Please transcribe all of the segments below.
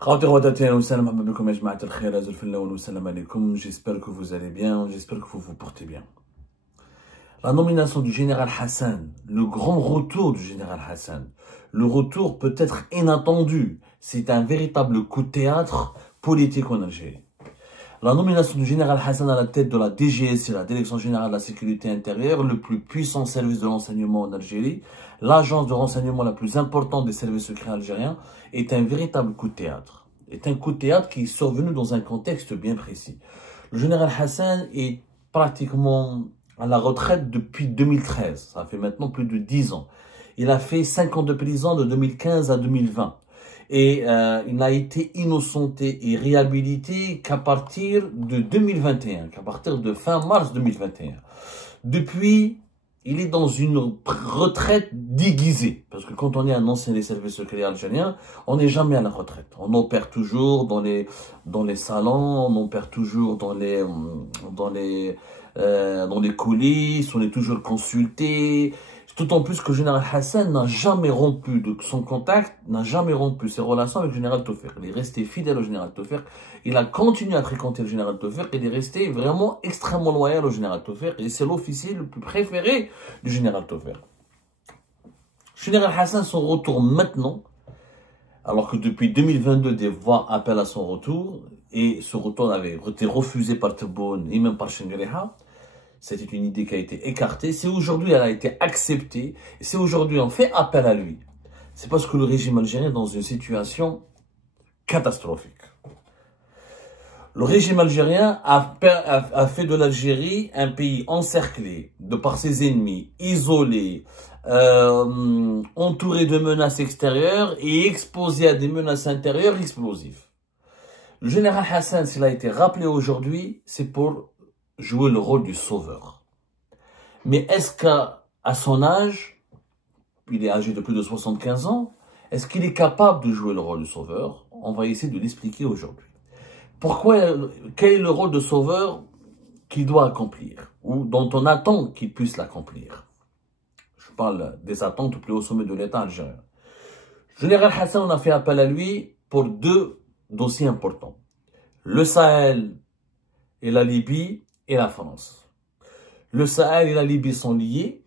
J'espère que vous allez bien, j'espère que vous vous portez bien. La nomination du général Hassan, le grand retour du général Hassan, le retour peut être inattendu. C'est un véritable coup de théâtre politique en Algérie. La nomination du général Hassan à la tête de la DGSI, la Direction Générale de la Sécurité Intérieure, le plus puissant service de renseignement en Algérie, l'agence de renseignement la plus importante des services secrets algériens, est un véritable coup de théâtre. Est un coup de théâtre qui est survenu dans un contexte bien précis. Le général Hassan est pratiquement à la retraite depuis 2013. Ça fait maintenant plus de 10 ans. Il a fait 5 ans de prison de 2015 à 2020. Et il n'a été innocenté et réhabilité qu'à partir de 2021, qu'à partir de fin mars 2021. Depuis, il est dans une retraite déguisée. Parce que quand on est un ancien des services secrets algériens, on n'est jamais à la retraite. On opère toujours dans les salons, on opère toujours dans les coulisses, on est toujours consulté. D'autant plus que le général Hassan n'a jamais rompu de son contact, n'a jamais rompu ses relations avec le général Tofek. Il est resté fidèle au général Tofek. Il a continué à fréquenter le général Tofek. Il est resté vraiment extrêmement loyal au général Tofek. Et c'est l'officier le plus préféré du général Tofek. Le général Hassan, son retour maintenant, alors que depuis 2022, des voix appellent à son retour, et ce retour avait été refusé par Tebboune et même par Chengueleha. C'était une idée qui a été écartée. C'est aujourd'hui elle a été acceptée. Et c'est aujourd'hui on fait appel à lui. C'est parce que le régime algérien est dans une situation catastrophique. Le régime algérien a fait de l'Algérie un pays encerclé de par ses ennemis, isolé, entouré de menaces extérieures et exposé à des menaces intérieures explosives. Le général Hassan, s'il a été rappelé aujourd'hui, c'est pour jouer le rôle du sauveur. Mais est-ce qu'à son âge, il est âgé de plus de 75 ans, est-ce qu'il est capable de jouer le rôle du sauveur? On va essayer de l'expliquer aujourd'hui. Quel est le rôle de sauveur qu'il doit accomplir ou dont on attend qu'il puisse l'accomplir? Je parle des attentes au plus haut sommet de l'État algérien. Général Hassan, on a fait appel à lui pour deux dossiers importants. Le Sahel et la Libye et la France. Le Sahel et la Libye sont liés,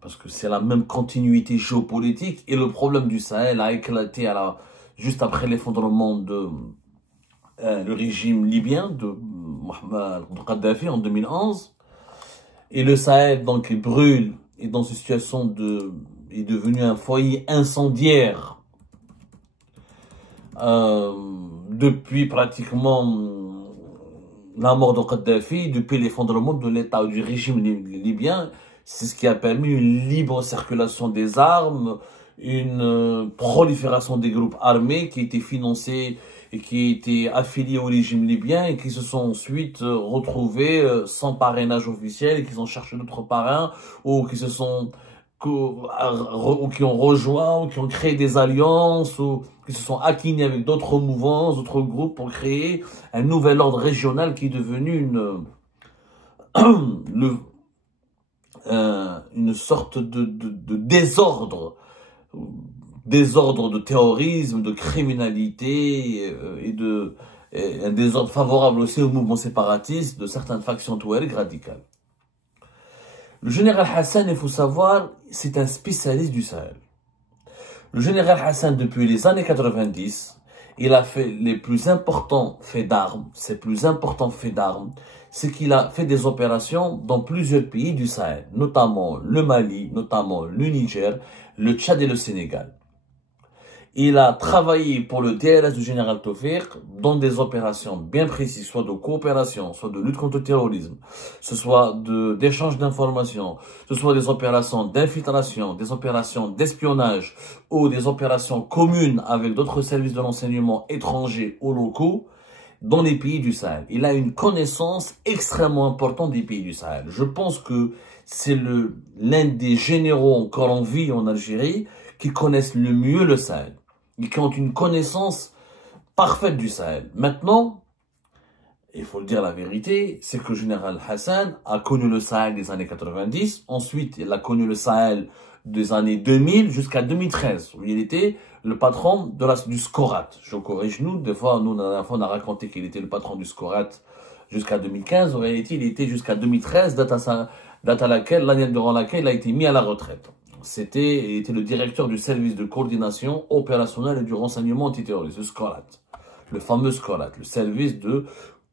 parce que c'est la même continuité géopolitique, et le problème du Sahel a éclaté juste après l'effondrement de le régime libyen de Mohamed Kadhafi en 2011. Et le Sahel, donc, il brûle, et dans une situation est devenu un foyer incendiaire depuis pratiquement la mort de Kadhafi, depuis l'effondrement de l'État du régime libyen. C'est ce qui a permis une libre circulation des armes, une prolifération des groupes armés qui étaient financés et qui étaient affiliés au régime libyen et qui se sont ensuite retrouvés sans parrainage officiel et qui ont cherché d'autres parrains ou qui ont rejoint, ou qui ont créé des alliances, ou qui se sont acquinés avec d'autres mouvances, d'autres groupes pour créer un nouvel ordre régional qui est devenu une sorte de désordre de terrorisme, de criminalité et un désordre favorable aussi au mouvement séparatiste de certaines factions touareg radicales. Le général Hassan, il faut savoir, c'est un spécialiste du Sahel. Le général Hassan, depuis les années 90, il a fait les plus importants faits d'armes. Ses plus importants faits d'armes, c'est qu'il a fait des opérations dans plusieurs pays du Sahel, notamment le Mali, notamment le Niger, le Tchad et le Sénégal. Il a travaillé pour le DRS du général Tofek dans des opérations bien précises, soit de coopération, soit de lutte contre le terrorisme, ce soit d'échange d'informations, ce soit des opérations d'infiltration, des opérations d'espionnage ou des opérations communes avec d'autres services de renseignement étrangers ou locaux dans les pays du Sahel. Il a une connaissance extrêmement importante des pays du Sahel. Je pense que c'est l'un des généraux encore en vie en Algérie qui connaissent le mieux le Sahel. Ils ont une connaissance parfaite du Sahel. Maintenant, il faut le dire la vérité, c'est que le général Hassan a connu le Sahel des années 90, ensuite il a connu le Sahel des années 2000 jusqu'à 2013, où il était le patron du SCORAT. Je corrige nous, des fois, nous, la dernière fois, on a raconté qu'il était le patron du SCORAT jusqu'à 2015, en réalité, il était jusqu'à 2013, date à laquelle, l'année durant laquelle il a été mis à la retraite. Il était le directeur du service de coordination opérationnelle et du renseignement antiterroriste, le SCORAT. Le fameux SCORAT, le service de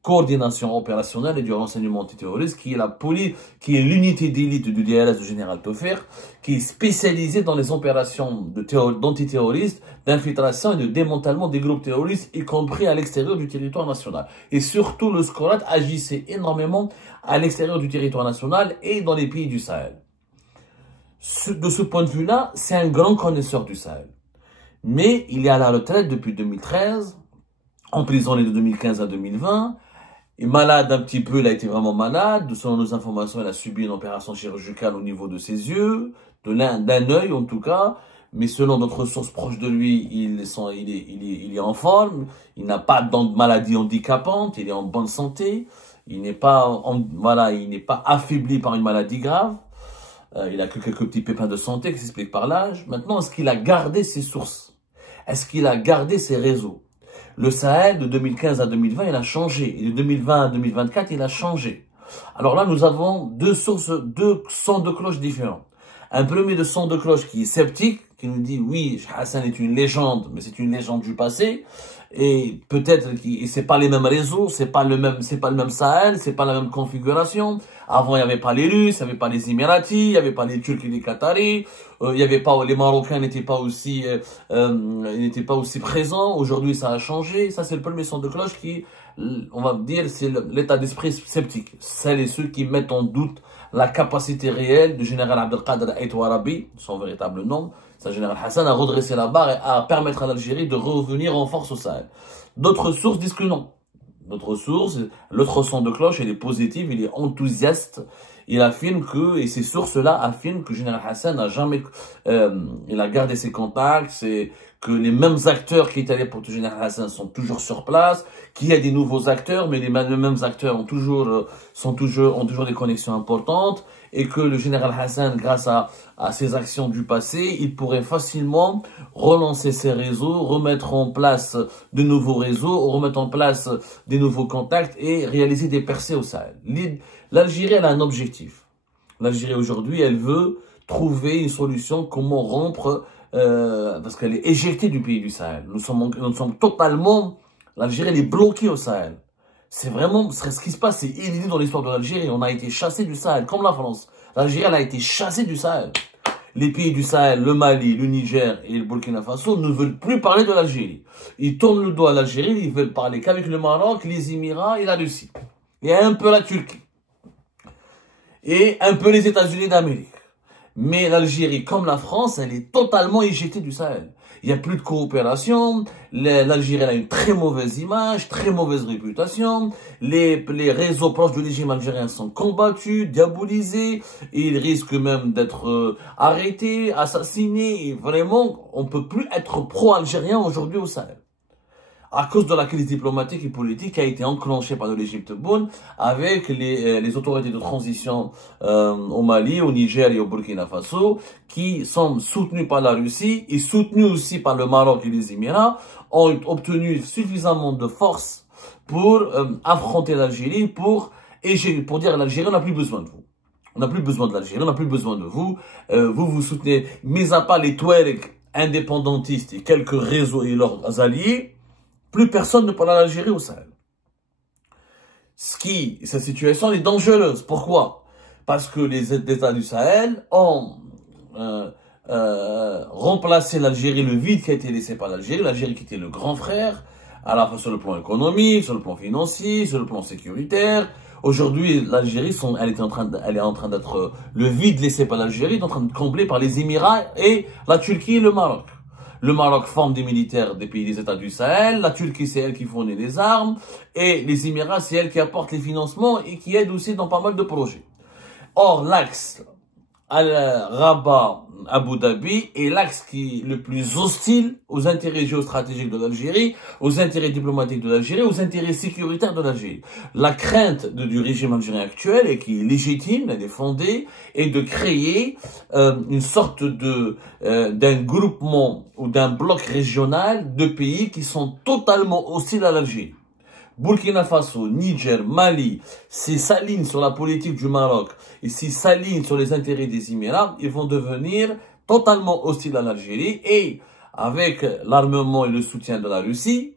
coordination opérationnelle et du renseignement antiterroriste, qui est l'unité d'élite du DLS du général Toffer, qui est spécialisée dans les opérations d'antiterroristes, d'infiltration et de démantèlement des groupes terroristes, y compris à l'extérieur du territoire national. Et surtout, le SCORAT agissait énormément à l'extérieur du territoire national et dans les pays du Sahel. De ce point de vue-là, c'est un grand connaisseur du Sahel. Mais il est à la retraite depuis 2013, emprisonné de 2015 à 2020, est malade un petit peu, il a été vraiment malade. Selon nos informations, il a subi une opération chirurgicale au niveau de ses yeux, d'un œil en tout cas. Mais selon d'autres sources proches de lui, il est en forme, il n'a pas de maladie handicapante, il est en bonne santé, il n'est pas, il n'est pas affaibli par une maladie grave. Il a que quelques petits pépins de santé qui s'expliquent par l'âge. Maintenant, est-ce qu'il a gardé ses sources? Est-ce qu'il a gardé ses réseaux? Le Sahel, de 2015 à 2020, il a changé. Et de 2020 à 2024, il a changé. Alors là, nous avons deux sons de cloche différents. Un premier de son de cloche qui est sceptique, qui nous dit, oui, Hassan est une légende, mais c'est une légende du passé. Et peut-être que c'est pas les mêmes réseaux, c'est pas le même Sahel, c'est pas la même configuration. Avant, il n'y avait pas les Russes, il n'y avait pas les Émiratis, il n'y avait pas les Turcs et les Qataris, il y avait pas, les Marocains n'étaient pas aussi présents. Aujourd'hui, ça a changé. Ça, c'est le premier son de cloche qui, on va dire, c'est l'état d'esprit sceptique. Celles et ceux qui mettent en doute la capacité réelle du général Abdelkader Aït-Warabi, son véritable nom, c'est général Hassan, à redresser la barre et à permettre à l'Algérie de revenir en force au Sahel. D'autres sources disent que non. D'autres sources, l'autre son de cloche, il est positif, il est enthousiaste. Il affirme que, et ces sources-là affirment que le général Hassan n'a jamais, il a gardé ses contacts, c'est que les mêmes acteurs qui étaient allés pour le général Hassan sont toujours sur place, qu'il y a des nouveaux acteurs, mais les mêmes acteurs ont toujours des connexions importantes, et que le général Hassan, grâce à ses actions du passé, il pourrait facilement relancer ses réseaux, remettre en place de nouveaux réseaux, remettre en place des nouveaux contacts et réaliser des percées au Sahel. L'Algérie, elle a un objectif. L'Algérie, aujourd'hui, elle veut trouver une solution, comment rompre, parce qu'elle est éjectée du pays du Sahel. Nous sommes totalement, l'Algérie, elle est bloquée au Sahel. C'est vraiment, ce qui se passe, c'est inédit dans l'histoire de l'Algérie. On a été chassé du Sahel, comme la France. L'Algérie, elle a été chassée du Sahel. Les pays du Sahel, le Mali, le Niger et le Burkina Faso ne veulent plus parler de l'Algérie. Ils tournent le dos à l'Algérie, ils veulent parler qu'avec le Maroc, les Émirats et la Russie. Et un peu la Turquie. Et un peu les États-Unis d'Amérique. Mais l'Algérie, comme la France, elle est totalement éjectée du Sahel. Il n'y a plus de coopération, l'Algérie a une très mauvaise image, très mauvaise réputation, les réseaux proches du régime algérien sont combattus, diabolisés, et ils risquent même d'être arrêtés, assassinés, et vraiment, on ne peut plus être pro-algérien aujourd'hui au Sahel. À cause de la crise diplomatique et politique qui a été enclenchée par le régime Tebboune avec les autorités de transition au Mali, au Niger et au Burkina Faso, qui sont soutenues par la Russie et soutenues aussi par le Maroc et les Émirats, ont obtenu suffisamment de force pour affronter l'Algérie, pour dire à l'Algérie, on n'a plus besoin de vous. On n'a plus besoin de l'Algérie, on n'a plus besoin de vous. Vous soutenez, mis à part les Touaregs indépendantistes et quelques réseaux et leurs alliés, plus personne ne parle à l'Algérie au Sahel. Cette situation est dangereuse. Pourquoi? Parce que les États du Sahel ont remplacé l'Algérie, le vide qui a été laissé par l'Algérie. L'Algérie qui était le grand frère, à la fois sur le plan économique, sur le plan financier, sur le plan sécuritaire. Aujourd'hui, l'Algérie, elle est en train d'être, le vide laissé par l'Algérie est en train de combler par les Émirats et la Turquie et le Maroc. Le Maroc forme des militaires des pays des États du Sahel, la Turquie c'est elle qui fournit les armes, et les Émirats c'est elle qui apporte les financements et qui aide aussi dans pas mal de projets. Or, l'axe Rabat, Abu Dhabi est l'axe qui est le plus hostile aux intérêts géostratégiques de l'Algérie, aux intérêts diplomatiques de l'Algérie, aux intérêts sécuritaires de l'Algérie. La crainte du régime algérien actuel, et qui est légitime, elle est fondée, est de créer une sorte d'un groupement ou d'un bloc régional de pays qui sont totalement hostiles à l'Algérie. Burkina Faso, Niger, Mali, s'ils s'alignent sur la politique du Maroc et s'ils s'alignent sur les intérêts des Émirats, ils vont devenir totalement hostiles à l'Algérie, et avec l'armement et le soutien de la Russie,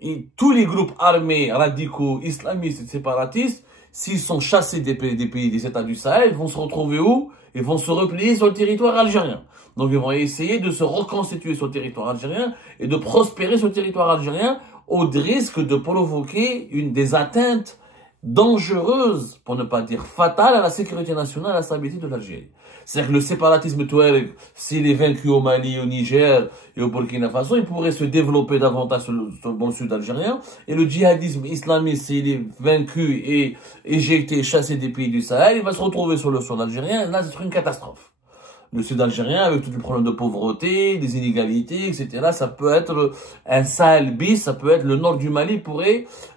et tous les groupes armés radicaux, islamistes et séparatistes, s'ils sont chassés des pays des États du Sahel, vont se retrouver où? Ils vont se replier sur le territoire algérien. Donc ils vont essayer de se reconstituer sur le territoire algérien et de prospérer sur le territoire algérien, au risque de provoquer des atteintes dangereuses, pour ne pas dire fatales, à la sécurité nationale et à la stabilité de l'Algérie. C'est-à-dire que le séparatisme touareg, s'il est vaincu au Mali, au Niger et au Burkina Faso, il pourrait se développer davantage dans le sud algérien. Et le djihadisme islamiste, s'il est vaincu et éjecté, chassé des pays du Sahel, il va se retrouver sur le sol algérien, et là, ce serait une catastrophe. Le sud algérien, avec tous les problèmes de pauvreté, des inégalités, etc., ça peut être un Sahel bis, ça peut être le nord du Mali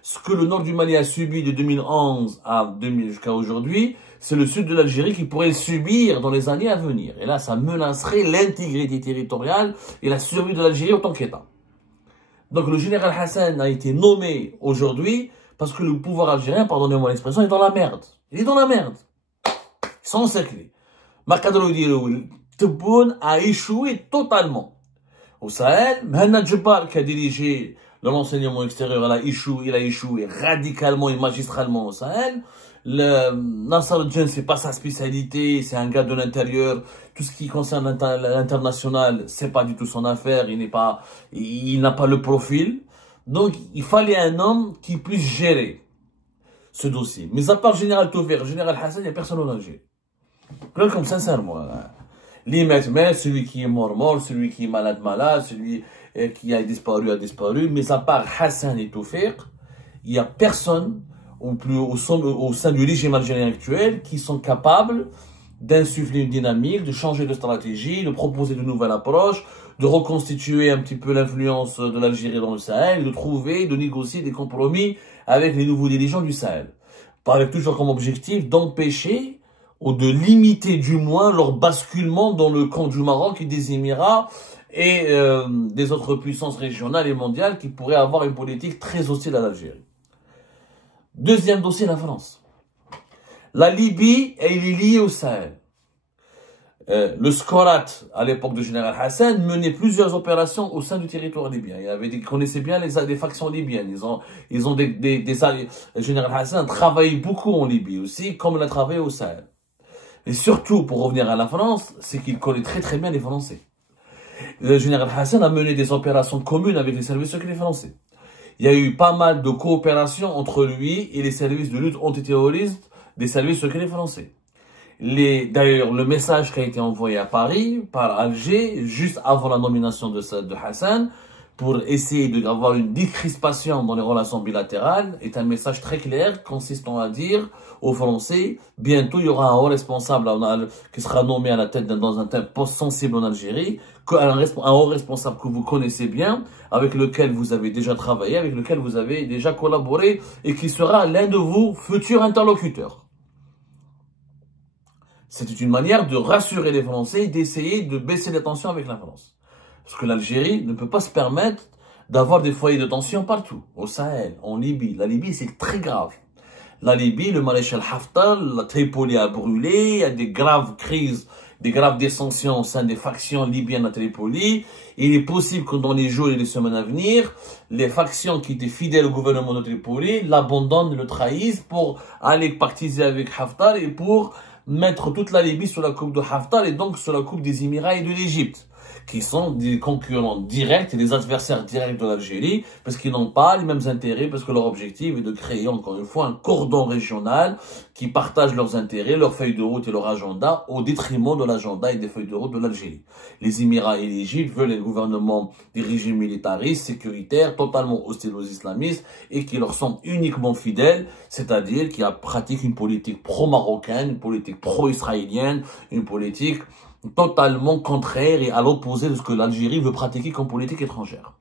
ce que le nord du Mali a subi de 2011 à 2000 jusqu'à aujourd'hui, c'est le sud de l'Algérie qui pourrait le subir dans les années à venir. Et là, ça menacerait l'intégrité territoriale et la survie de l'Algérie en tant qu'État. Donc le général Hassan a été nommé aujourd'hui parce que le pouvoir algérien, pardonnez-moi l'expression, est dans la merde. Il est dans la merde. Ils sont encerclés. Tebboune a échoué totalement. Au Sahel, Mohamed Djebbar, qui a dirigé l'enseignement extérieur, il a échoué radicalement et magistralement au Sahel. Nasser Djen, c'est pas sa spécialité, c'est un gars de l'intérieur. Tout ce qui concerne l'international, c'est pas du tout son affaire, il n'a pas le profil. Donc, il fallait un homme qui puisse gérer ce dossier. Mais à part Général Taufer, Général Hassan, il n'y a personne en Algérie. Comme sincèrement, mais celui qui est mort, celui qui est malade, celui qui a disparu. Mais à part Hassan et Taufer, il n'y a personne au sein du régime algérien actuel qui sont capables d'insuffler une dynamique, de changer de stratégie, de proposer de nouvelles approches, de reconstituer un petit peu l'influence de l'Algérie dans le Sahel, de négocier des compromis avec les nouveaux dirigeants du Sahel. Avec toujours comme objectif d'empêcher ou de limiter du moins leur basculement dans le camp du Maroc et des Émirats et des autres puissances régionales et mondiales qui pourraient avoir une politique très hostile à l'Algérie. Deuxième dossier, la France. La Libye, elle est liée au Sahel. Le Scorat, à l'époque du général Hassan, menait plusieurs opérations au sein du territoire libyen. Il connaissait bien les factions libyennes. Le général Hassan travaillait beaucoup en Libye aussi, comme il a travaillé au Sahel. Et surtout, pour revenir à la France, c'est qu'il connaît très très bien les Français. Le général Hassan a mené des opérations communes avec les services secrets français. Il y a eu pas mal de coopération entre lui et les services de lutte antiterroriste des services secrets français. D'ailleurs, le message qui a été envoyé à Paris par Alger, juste avant la nomination de Hassan, pour essayer d'avoir une décrispation dans les relations bilatérales, est un message très clair consistant à dire aux Français, bientôt il y aura un haut responsable qui sera nommé à la tête dans un poste sensible en Algérie, un haut responsable que vous connaissez bien, avec lequel vous avez déjà travaillé, avec lequel vous avez déjà collaboré, et qui sera l'un de vos futurs interlocuteurs. C'était une manière de rassurer les Français, d'essayer de baisser les tensions avec la France. Parce que l'Algérie ne peut pas se permettre d'avoir des foyers de tension partout. Au Sahel, en Libye. La Libye, c'est très grave. La Libye, le maréchal Haftar, la Tripoli a brûlé, il y a des graves crises, des graves dissensions au sein des factions libyennes à Tripoli. Il est possible que dans les jours et les semaines à venir, les factions qui étaient fidèles au gouvernement de Tripoli l'abandonnent, le trahissent pour aller partiser avec Haftar et pour mettre toute la Libye sous la coupe de Haftar et donc sous la coupe des Émirats et de l'Égypte, qui sont des concurrents directs et des adversaires directs de l'Algérie, parce qu'ils n'ont pas les mêmes intérêts, parce que leur objectif est de créer, encore une fois, un cordon régional qui partage leurs intérêts, leurs feuilles de route et leur agenda, au détriment de l'agenda et des feuilles de route de l'Algérie. Les Émirats et l'Égypte veulent un gouvernement des régimes militaristes, sécuritaires, totalement hostiles aux islamistes, et qui leur sont uniquement fidèles, c'est-à-dire qui pratiquent une politique pro-marocaine, une politique pro-israélienne, une politique totalement contraire et à l'opposé de ce que l'Algérie veut pratiquer comme politique étrangère.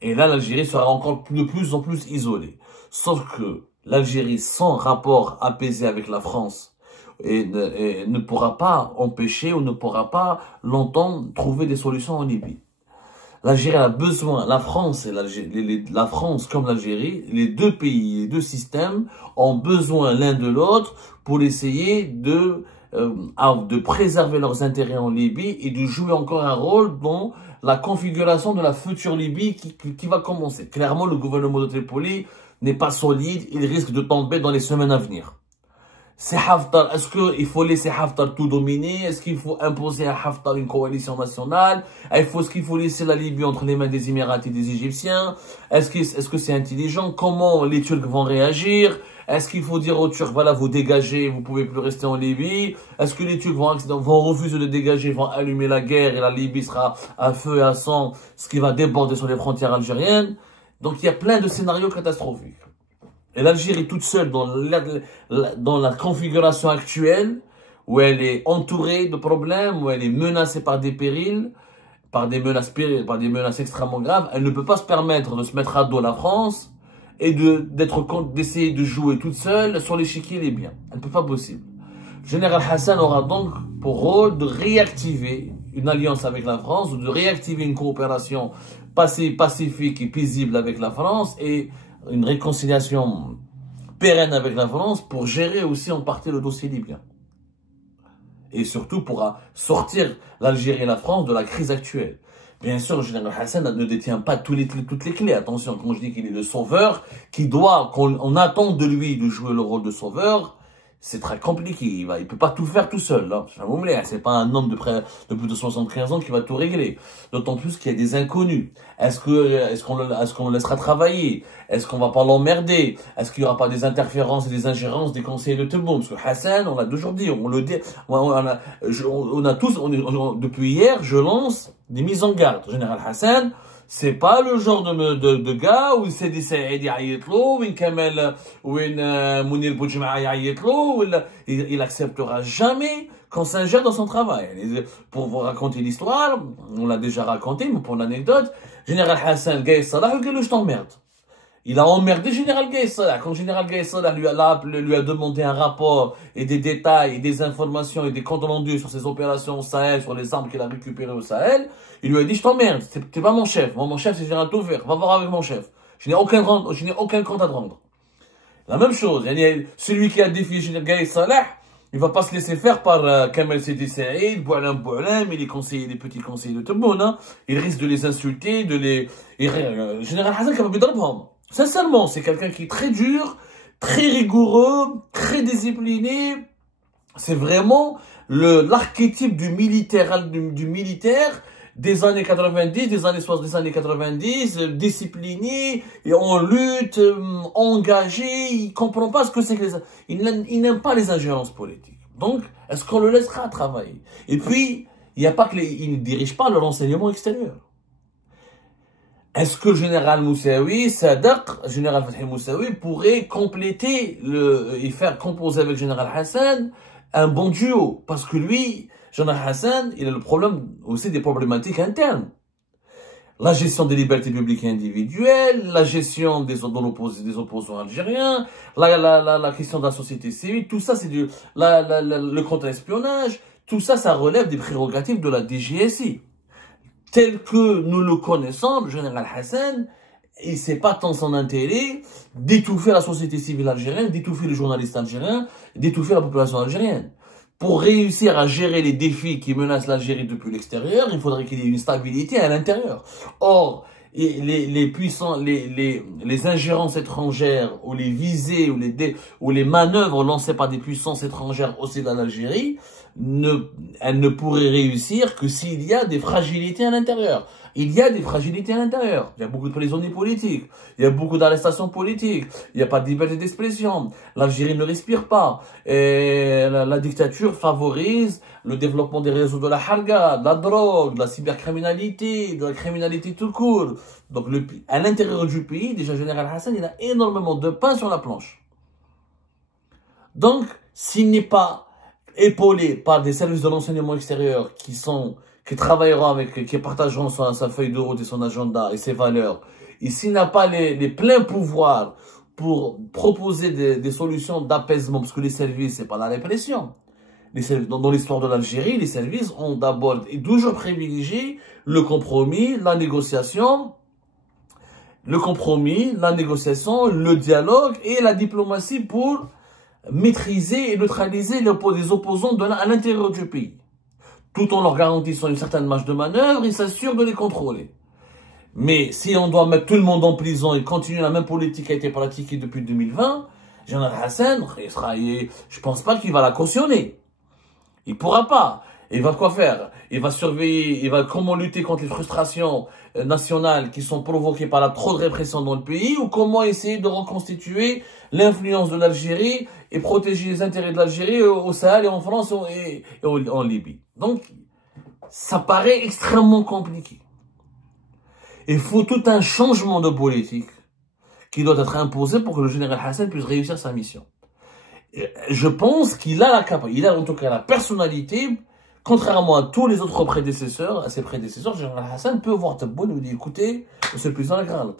Et là, l'Algérie sera encore de plus en plus isolée. Sauf que l'Algérie, sans rapport apaisé avec la France, ne pourra pas empêcher ou ne pourra pas longtemps trouver des solutions en Libye. L'Algérie a besoin, la France et la France comme l'Algérie, les deux pays, les deux systèmes ont besoin l'un de l'autre pour essayer de préserver leurs intérêts en Libye et de jouer encore un rôle dans la configuration de la future Libye qui va commencer. Clairement, le gouvernement de Tripoli n'est pas solide, il risque de tomber dans les semaines à venir. C'est Haftar, est-ce qu'il faut laisser Haftar tout dominer? Est-ce qu'il faut imposer à Haftar une coalition nationale? Est-ce qu'il faut laisser la Libye entre les mains des Émiratis et des Égyptiens? Est-ce que c'est intelligent? Comment les Turcs vont réagir? Est-ce qu'il faut dire aux Turcs, voilà, vous dégagez, vous pouvez plus rester en Libye? Est-ce que les Turcs vont refuser de dégager, vont allumer la guerre et la Libye sera à feu et à sang, ce qui va déborder sur les frontières algériennes? Donc il y a plein de scénarios catastrophiques. Et l'Algérie toute seule dans la configuration actuelle, où elle est entourée de problèmes, où elle est menacée par des périls, par des menaces extrêmement graves, elle ne peut pas se permettre de se mettre à dos la France et d'essayer de jouer toute seule sur l'échiquier libyen. Elle ne peut pas possible. Le général Hassan aura donc pour rôle de réactiver une alliance avec la France, ou de réactiver une coopération pacifique et paisible avec la France, et une réconciliation pérenne avec la France pour gérer aussi en partie le dossier libyen. Et surtout pour sortir l'Algérie et la France de la crise actuelle. Bien sûr, le général Hassan ne détient pas toutes les clés. Attention, quand je dis qu'il est le sauveur, qu'on attend de lui de jouer le rôle de sauveur, c'est très compliqué. Il peut pas tout faire tout seul. C'est pas un homme de plus de 75 ans qui va tout régler. D'autant plus qu'il y a des inconnus. Est-ce qu'on le laissera travailler? Est-ce qu'on va pas l'emmerder? Est-ce qu'il y aura pas des interférences et des ingérences des conseillers de Tebboune? Parce que Hassan, on l'a toujours dit, depuis hier, je lance des mises en garde. Le général Hassan, c'est pas le genre de gars où c'est des Saïd Yaïtlo, ou une Kamel, ou une Mounir Boudjma Yaïtlo, il acceptera jamais qu'on s'ingère dans son travail. Pour vous raconter l'histoire, on l'a déjà raconté, mais pour l'anecdote, Général Hassan Gaïs Salah, il dit, je t'emmerde. Il a emmerdé Général Gaïs Salah. Quand Général Gaïs Salah lui a demandé un rapport et des détails et des informations et des comptes rendus sur ses opérations au Sahel, sur les armes qu'il a récupérées au Sahel, il lui a dit, je t'emmerde, t'es pas mon chef. Moi, mon chef, c'est Général Toufer. Va voir avec mon chef. Je n'ai aucun compte à te rendre. La même chose. Celui qui a défié Général Gaïs Salah, il va pas se laisser faire par Kamel Sidi Saïd, Boualam, mais les petits conseillers de Tebboune, hein. Il risque de les insulter, Général Hassan capable de d'arbraham. Sincèrement, c'est quelqu'un qui est très dur, très rigoureux, très discipliné. C'est vraiment l'archétype du militaire des années 90, des années 90, discipliné, et en lutte, engagé. Il comprend pas ce que c'est que il n'aime pas les ingérences politiques. Donc, est-ce qu'on le laissera travailler? Et puis, il ne dirige pas le renseignement extérieur. Est-ce que le général Moussaoui, général Fathi Moussaoui, pourrait compléter et faire composer avec le général Hassan un bon duo? Parce que lui, général Hassan, il a le problème aussi des problématiques internes. La gestion des libertés publiques et individuelles, la gestion des opposants algériens, la question de la société civile, tout ça, c'est le contre-espionnage, tout ça, ça relève des prérogatives de la DGSI. Tel que nous le connaissons, le général Hassan, et c'est pas tant son intérêt d'étouffer la société civile algérienne, d'étouffer les journalistes algériens, d'étouffer la population algérienne. Pour réussir à gérer les défis qui menacent l'Algérie depuis l'extérieur, il faudrait qu'il y ait une stabilité à l'intérieur. Or, et les puissants, les ingérences étrangères ou les visées ou les manœuvres lancées par des puissances étrangères au sein de l'Algérie, elles ne pourraient réussir que s'il y a des fragilités à l'intérieur. Il y a des fragilités à l'intérieur. Il y a beaucoup de prisonniers politiques. Il y a beaucoup d'arrestations politiques. Il n'y a pas de liberté d'expression. L'Algérie ne respire pas. Et la dictature favorise le développement des réseaux de la harga, de la drogue, de la cybercriminalité, de la criminalité tout court. Donc, à l'intérieur du pays, déjà, Général Hassan, il a énormément de pain sur la planche. Donc, s'il n'est pas épaulé par des services de l'enseignement extérieur qui travailleront avec, qui partageront sa feuille de route et son agenda et ses valeurs, et s'il n'a pas les pleins pouvoirs pour proposer des solutions d'apaisement, parce que les services, c'est pas la répression. Dans l'histoire de l'Algérie, les services ont d'abord et toujours privilégié le compromis, la négociation, le dialogue et la diplomatie pour maîtriser et neutraliser les opposants à l'intérieur du pays. Tout en leur garantissant une certaine marge de manœuvre, ils s'assurent de les contrôler. Mais si on doit mettre tout le monde en prison et continuer la même politique qui a été pratiquée depuis 2020, Général Hassan, je pense pas qu'il va la cautionner. Il pourra pas. Il va quoi faire? Il va surveiller, il va comment lutter contre les frustrations nationales qui sont provoquées par la trop de répression dans le pays, ou comment essayer de reconstituer l'influence de l'Algérie et protéger les intérêts de l'Algérie au Sahel et en France et en Libye. Donc, ça paraît extrêmement compliqué. Il faut tout un changement de politique qui doit être imposé pour que le général Hassan puisse réussir sa mission. Je pense qu'il a il a en tout cas la personnalité, contrairement à tous les autres prédécesseurs, à ses prédécesseurs, Général Hassan peut voir Tebboune et lui dire, écoutez, monsieur le président de la Grande.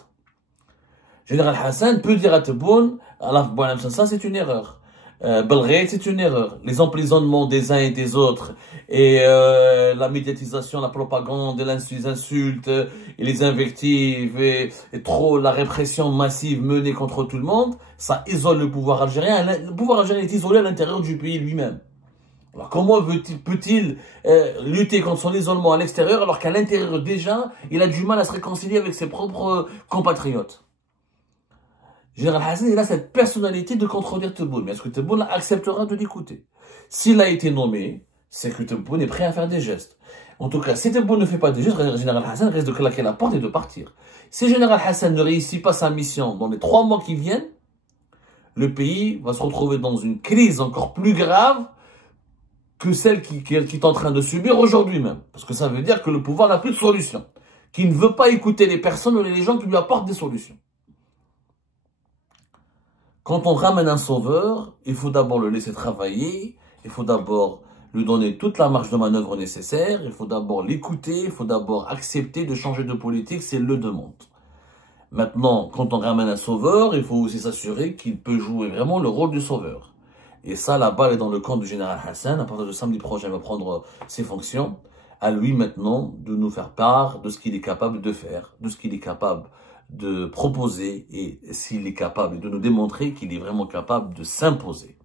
Général Hassan peut dire à Tebboune, ça c'est une erreur. Belgrade, c'est une erreur. Les emprisonnements des uns et des autres et la médiatisation, la propagande, les insultes et les invectives et la répression massive menée contre tout le monde, ça isole le pouvoir algérien. Le pouvoir algérien est isolé à l'intérieur du pays lui-même. Alors comment peut-il lutter contre son isolement à l'extérieur alors qu'à l'intérieur déjà, il a du mal à se réconcilier avec ses propres compatriotes? Général Hassan, il a cette personnalité de contredire Tebboune. Mais est-ce que Tebboune acceptera de l'écouter? S'il a été nommé, c'est que Tebboune est prêt à faire des gestes. En tout cas, si Tebboune ne fait pas des gestes, Général Hassan risque de claquer la porte et de partir. Si Général Hassan ne réussit pas sa mission dans les 3 mois qui viennent, le pays va se retrouver dans une crise encore plus grave que celle qu'il est en train de subir aujourd'hui même. Parce que ça veut dire que le pouvoir n'a plus de solution. Qu'il ne veut pas écouter les personnes ou les gens qui lui apportent des solutions. Quand on ramène un sauveur, il faut d'abord le laisser travailler, il faut d'abord lui donner toute la marge de manœuvre nécessaire, il faut d'abord l'écouter, il faut d'abord accepter de changer de politique s'il le demande. Maintenant, quand on ramène un sauveur, il faut aussi s'assurer qu'il peut jouer vraiment le rôle du sauveur. Et ça, la balle est dans le camp du général Hassan. À partir de samedi prochain, il va prendre ses fonctions. À lui maintenant de nous faire part de ce qu'il est capable de faire, de ce qu'il est capable de proposer et s'il est capable de nous démontrer qu'il est vraiment capable de s'imposer.